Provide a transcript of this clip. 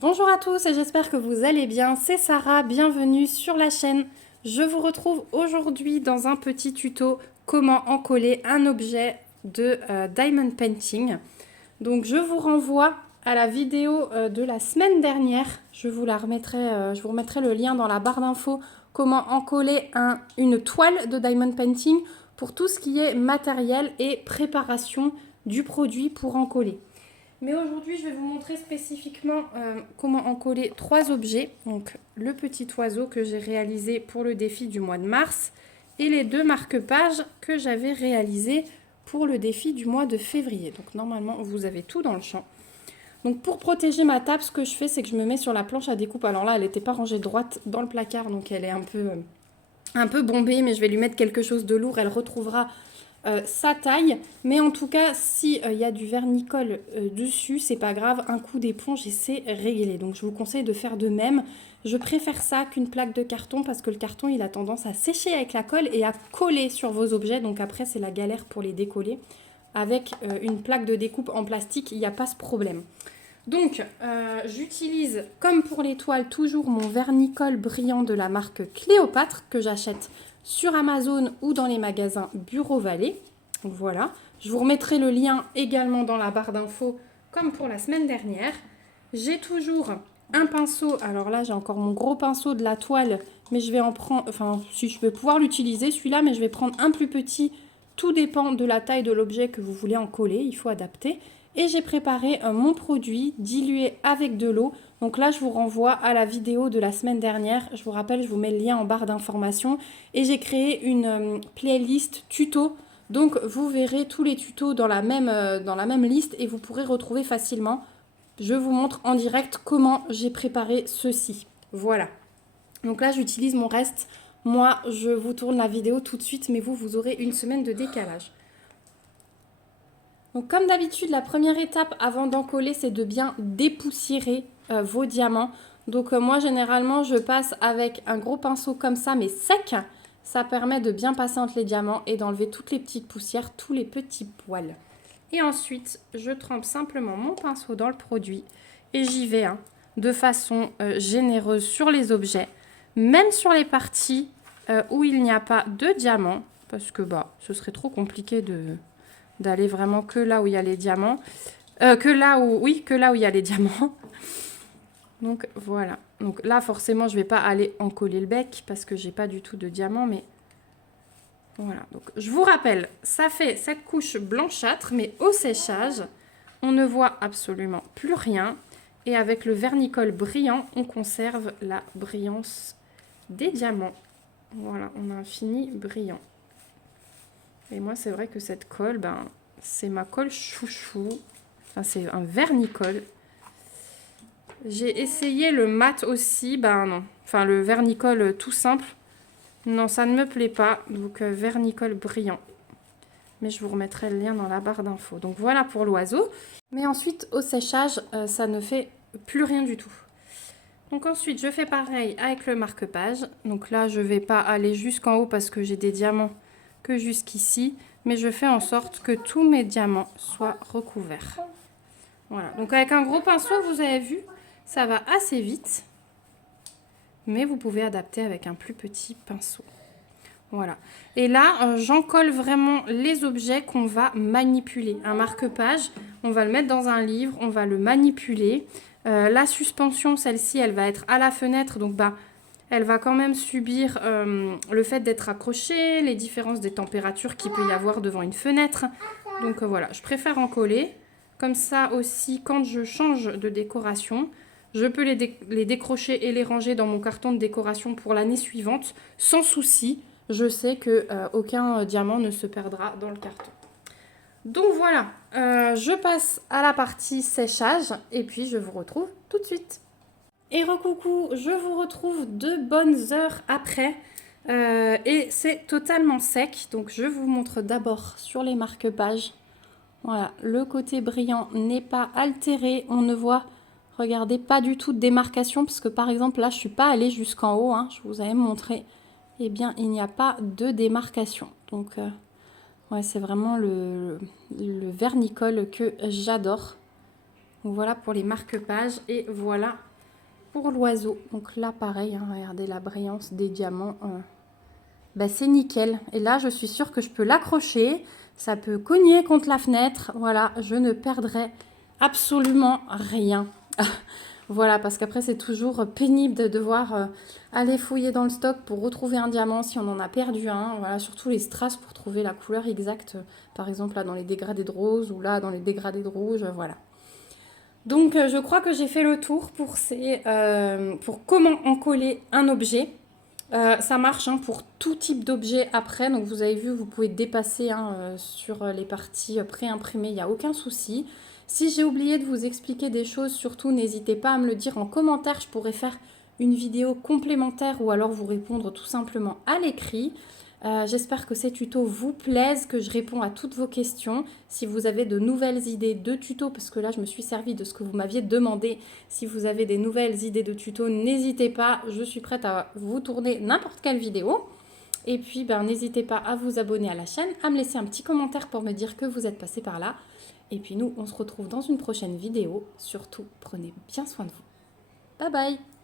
Bonjour à tous et j'espère que vous allez bien, c'est Sarah, bienvenue sur la chaîne. Je vous retrouve aujourd'hui dans un petit tuto comment encoller un objet de Diamond Painting. Donc je vous renvoie à la vidéo de la semaine dernière, je vous remettrai le lien dans la barre d'infos, comment encoller une toile de Diamond Painting pour tout ce qui est matériel et préparation du produit pour encoller. Mais aujourd'hui, je vais vous montrer spécifiquement comment encoller 3 objets. Donc, le petit oiseau que j'ai réalisé pour le défi du mois de mars et les 2 marque-pages que j'avais réalisés pour le défi du mois de février. Donc, normalement, vous avez tout dans le champ. Donc, pour protéger ma table, ce que je fais, c'est que je me mets sur la planche à découpe. Alors là, elle n'était pas rangée droite dans le placard, donc elle est un peu bombée, mais je vais lui mettre quelque chose de lourd. Elle retrouvera sa taille, mais en tout cas si y a du vernicole dessus, c'est pas grave, un coup d'éponge et c'est réglé. Donc je vous conseille de faire de même. Je préfère ça qu'une plaque de carton parce que le carton il a tendance à sécher avec la colle et à coller sur vos objets, donc après c'est la galère pour les décoller. Avec une plaque de découpe en plastique, il n'y a pas ce problème. Donc j'utilise comme pour les toiles toujours mon vernicole brillant de la marque Cléopâtre que j'achète sur Amazon ou dans les magasins Bureau Vallée. Voilà, je vous remettrai le lien également dans la barre d'infos comme pour la semaine dernière. J'ai toujours un pinceau, alors là j'ai encore mon gros pinceau de la toile, mais je vais en prendre, enfin si je vais pouvoir l'utiliser celui-là, mais je vais prendre un plus petit. Tout dépend de la taille de l'objet que vous voulez en coller, il faut adapter. Et j'ai préparé mon produit dilué avec de l'eau. Donc là, je vous renvoie à la vidéo de la semaine dernière. Je vous rappelle, je vous mets le lien en barre d'informations. Et j'ai créé une playlist tuto. Donc vous verrez tous les tutos dans la même liste et vous pourrez retrouver facilement. Je vous montre en direct comment j'ai préparé ceci. Voilà. Donc là, j'utilise mon reste. Moi, je vous tourne la vidéo tout de suite, mais vous aurez une semaine de décalage. Donc comme d'habitude, la première étape avant d'encoller, c'est de bien dépoussiérer vos diamants. Donc moi, généralement, je passe avec un gros pinceau comme ça, mais sec. Ça permet de bien passer entre les diamants et d'enlever toutes les petites poussières, tous les petits poils. Et ensuite, je trempe simplement mon pinceau dans le produit et j'y vais de façon généreuse sur les objets, même sur les parties où il n'y a pas de diamants, parce que ce serait trop compliqué d'aller vraiment que là où il y a les diamants. Que là où il y a les diamants. Donc voilà. Donc là, forcément, je ne vais pas aller encoller le bec parce que j'ai pas du tout de diamants, mais voilà. Donc je vous rappelle, ça fait cette couche blanchâtre, mais au séchage, on ne voit absolument plus rien. Et avec le vernicole brillant, on conserve la brillance des diamants. Voilà, on a un fini brillant. Et moi, c'est vrai que cette colle, c'est ma colle chouchou. Enfin, c'est un vernicole. J'ai essayé le mat aussi, non. Enfin, le vernicole tout simple. Non, ça ne me plaît pas. Donc, vernicole brillant. Mais je vous remettrai le lien dans la barre d'infos. Donc, voilà pour l'oiseau. Mais ensuite, au séchage, ça ne fait plus rien du tout. Donc ensuite, je fais pareil avec le marque-page. Donc là, je ne vais pas aller jusqu'en haut parce que j'ai des diamants que jusqu'ici. Mais je fais en sorte que tous mes diamants soient recouverts. Voilà. Donc avec un gros pinceau, vous avez vu, ça va assez vite. Mais vous pouvez adapter avec un plus petit pinceau. Voilà. Et là, j'encolle vraiment les objets qu'on va manipuler. Un marque-page, on va le mettre dans un livre, on va le manipuler. La suspension, celle-ci, elle va être à la fenêtre, donc elle va quand même subir le fait d'être accrochée, les différences des températures qu'il peut y avoir devant une fenêtre. Donc voilà, je préfère en coller. Comme ça aussi, quand je change de décoration, je peux les décrocher et les ranger dans mon carton de décoration pour l'année suivante, sans souci. Je sais qu'aucun diamant ne se perdra dans le carton. Donc voilà, je passe à la partie séchage et puis je vous retrouve tout de suite. Et recoucou, je vous retrouve 2 bonnes heures après et c'est totalement sec. Donc je vous montre d'abord sur les marque-pages. Voilà, le côté brillant n'est pas altéré, on ne voit, regardez, pas du tout de démarcation parce que par exemple là je ne suis pas allée jusqu'en haut, je vous avais montré, eh bien il n'y a pas de démarcation. Donc ouais, c'est vraiment le vernicole que j'adore. Donc voilà pour les marque-pages et voilà pour l'oiseau. Donc là pareil, hein, regardez la brillance des diamants. Bah, c'est nickel. Et là je suis sûre que je peux l'accrocher. Ça peut cogner contre la fenêtre. Voilà, je ne perdrai absolument rien. Voilà, parce qu'après c'est toujours pénible de devoir aller fouiller dans le stock pour retrouver un diamant si on en a perdu un. Voilà, surtout les strass pour trouver la couleur exacte. Par exemple là dans les dégradés de rose ou là dans les dégradés de rouge, voilà. Donc je crois que j'ai fait le tour pour comment encoller un objet. Ça marche hein, pour tout type d'objet après. Donc vous avez vu, vous pouvez dépasser hein, sur les parties pré-imprimées, il n'y a aucun souci. Si j'ai oublié de vous expliquer des choses, surtout n'hésitez pas à me le dire en commentaire. Je pourrais faire une vidéo complémentaire ou alors vous répondre tout simplement à l'écrit. J'espère que ces tutos vous plaisent, que je réponds à toutes vos questions. Si vous avez de nouvelles idées de tutos, parce que là je me suis servi de ce que vous m'aviez demandé, si vous avez des nouvelles idées de tutos, n'hésitez pas, je suis prête à vous tourner n'importe quelle vidéo. Et puis n'hésitez pas à vous abonner à la chaîne, à me laisser un petit commentaire pour me dire que vous êtes passé par là. Et puis nous, on se retrouve dans une prochaine vidéo. Surtout, prenez bien soin de vous. Bye bye!